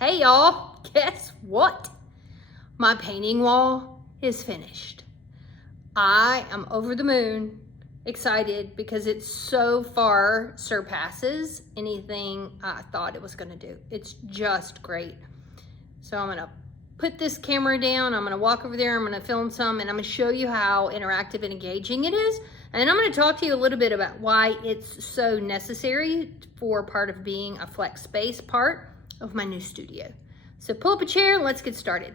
Hey y'all, guess what? My painting wall is finished. I am over the moon excited because it so far surpasses anything I thought it was gonna do. It's just great. So I'm gonna put this camera down, I'm gonna walk over there, I'm gonna film some, and I'm gonna show you how interactive and engaging it is. And then I'm gonna talk to you a little bit about why it's so necessary for part of being a flex space part of my new studio. So pull up a chair and let's get started.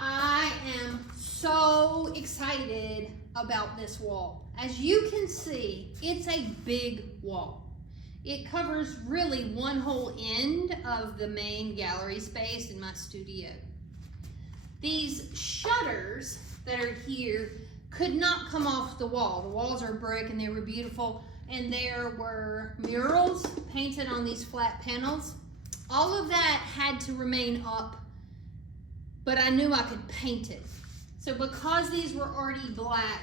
I am so excited about this wall. As you can see, it's a big wall. It covers really one whole end of the main gallery space in my studio. These shutters that are here could not come off the wall. The walls are brick and they were beautiful, and there were murals painted on these flat panels. All of that had to remain up, but I knew I could paint it. So because these were already black,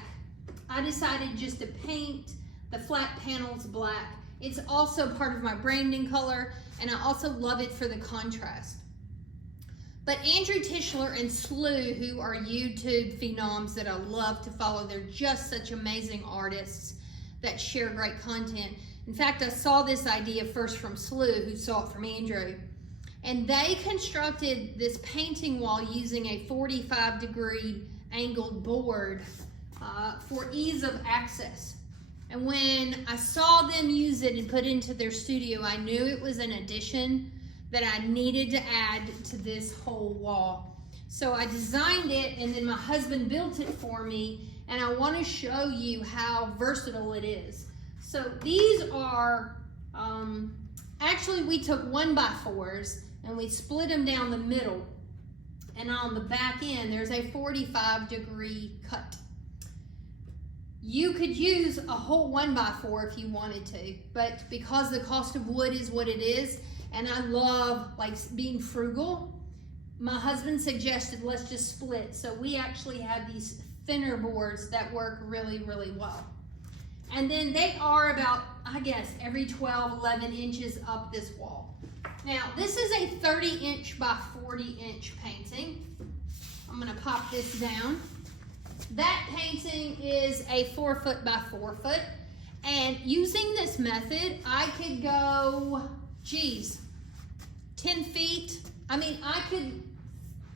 I decided just to paint the flat panels black. It's also part of my branding color, and I also love it for the contrast. But Andrew Tischler and Slew, who are YouTube phenoms that I love to follow, they're just such amazing artists that share great content. In fact, I saw this idea first from Slew, who saw it from Andrew. And they constructed this painting wall using a 45-degree angled board for ease of access. And when I saw them use it and put it into their studio, I knew it was an addition that I needed to add to this whole wall. So I designed it, and then my husband built it for me, and I want to show you how versatile it is. So these are, actually we took 1x4s and we split them down the middle, and on the back end there's a 45-degree cut. You could use a whole 1x4 if you wanted to, but because the cost of wood is what it is, and I love like being frugal, my husband suggested let's just split. So we actually have these thinner boards that work really, really well. And then they are about, I guess, every 12, 11 inches up this wall. Now, this is a 30-inch by 40-inch painting. I'm gonna pop this down. That painting is a 4 foot by 4 foot. And using this method, I could go, 10 feet. I mean, I could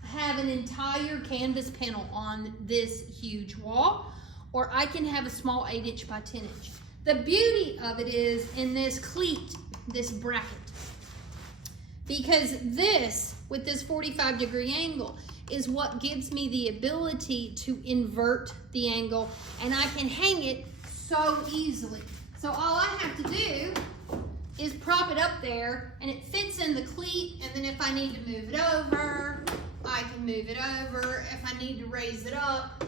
have an entire canvas panel on this huge wall, or I can have a small 8-inch by 10-inch. The beauty of it is in this cleat, this bracket, because this, with this 45-degree angle, is what gives me the ability to invert the angle, and I can hang it so easily. So all I have to do is prop it up there, and it fits in the cleat, and then if I need to move it over, I can move it over. If I need to raise it up,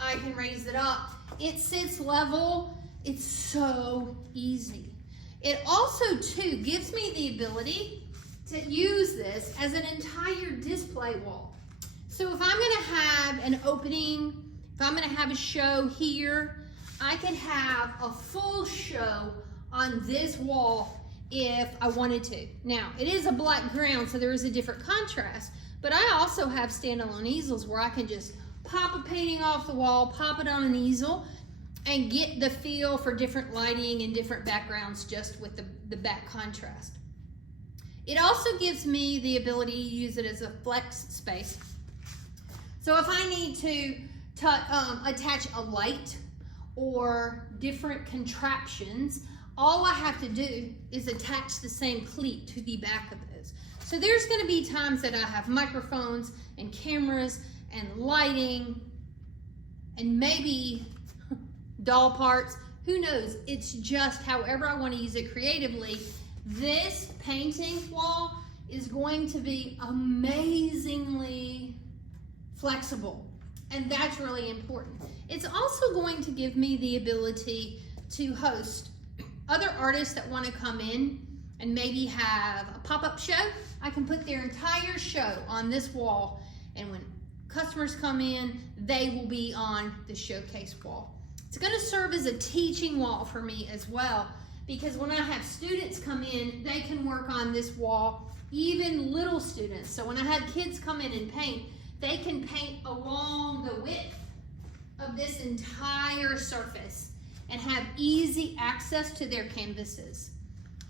I can raise it up. It sits level. It's so easy. It also, too, gives me the ability to use this as an entire display wall. So if I'm gonna have an opening, if I'm gonna have a show here, I can have a full show on this wall if I wanted to. Now, it is a black ground, so there is a different contrast, but I also have standalone easels where I can just pop a painting off the wall, pop it on an easel, and get the feel for different lighting and different backgrounds just with the back contrast. It also gives me the ability to use it as a flex space. So if I need to attach a light or different contraptions, all I have to do is attach the same cleat to the back of those. So there's gonna be times that I have microphones and cameras and lighting and maybe doll parts. Who knows? It's just however I want to use it creatively. This painting wall is going to be amazingly flexible, and that's really important. It's also going to give me the ability to host other artists that want to come in and maybe have a pop-up show. I can put their entire show on this wall, and when customers come in, they will be on the showcase wall. It's going to serve as a teaching wall for me as well, because when I have students come in, they can work on this wall, even little students. So when I have kids come in and paint, they can paint along the width of this entire surface and have easy access to their canvases.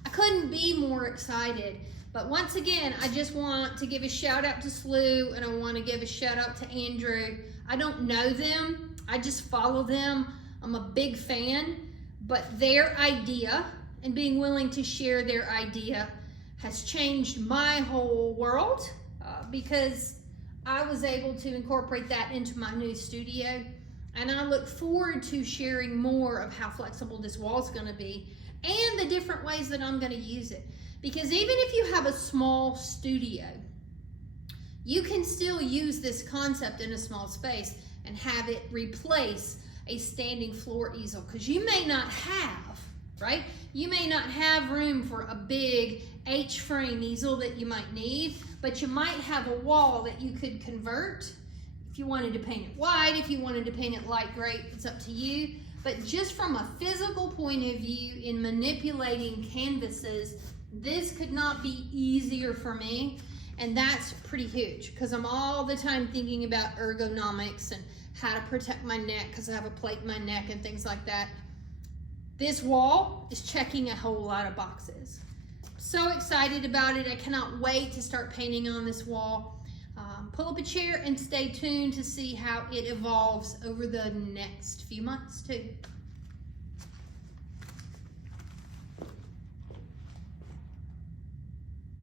I couldn't be more excited, but once again, I just want to give a shout out to SLU, and I want to give a shout out to Andrew. I don't know them, I just follow them. I'm a big fan, but their idea and being willing to share their idea has changed my whole world because I was able to incorporate that into my new studio, and I look forward to sharing more of how flexible this wall is going to be and the different ways that I'm going to use it. Because even if you have a small studio, you can still use this concept in a small space and have it replace a standing floor easel, because you may not have, right? You may not have room for a big H-frame easel that you might need, but you might have a wall that you could convert if you wanted to paint it white, if you wanted to paint it light gray, it's up to you. But just from a physical point of view in manipulating canvases, this could not be easier for me, and that's pretty huge because I'm all the time thinking about ergonomics and how to protect my neck because I have a plate in my neck and things like that. This wall is checking a whole lot of boxes. So excited about it. I cannot wait to start painting on this wall. Pull up a chair and stay tuned to see how it evolves over the next few months too.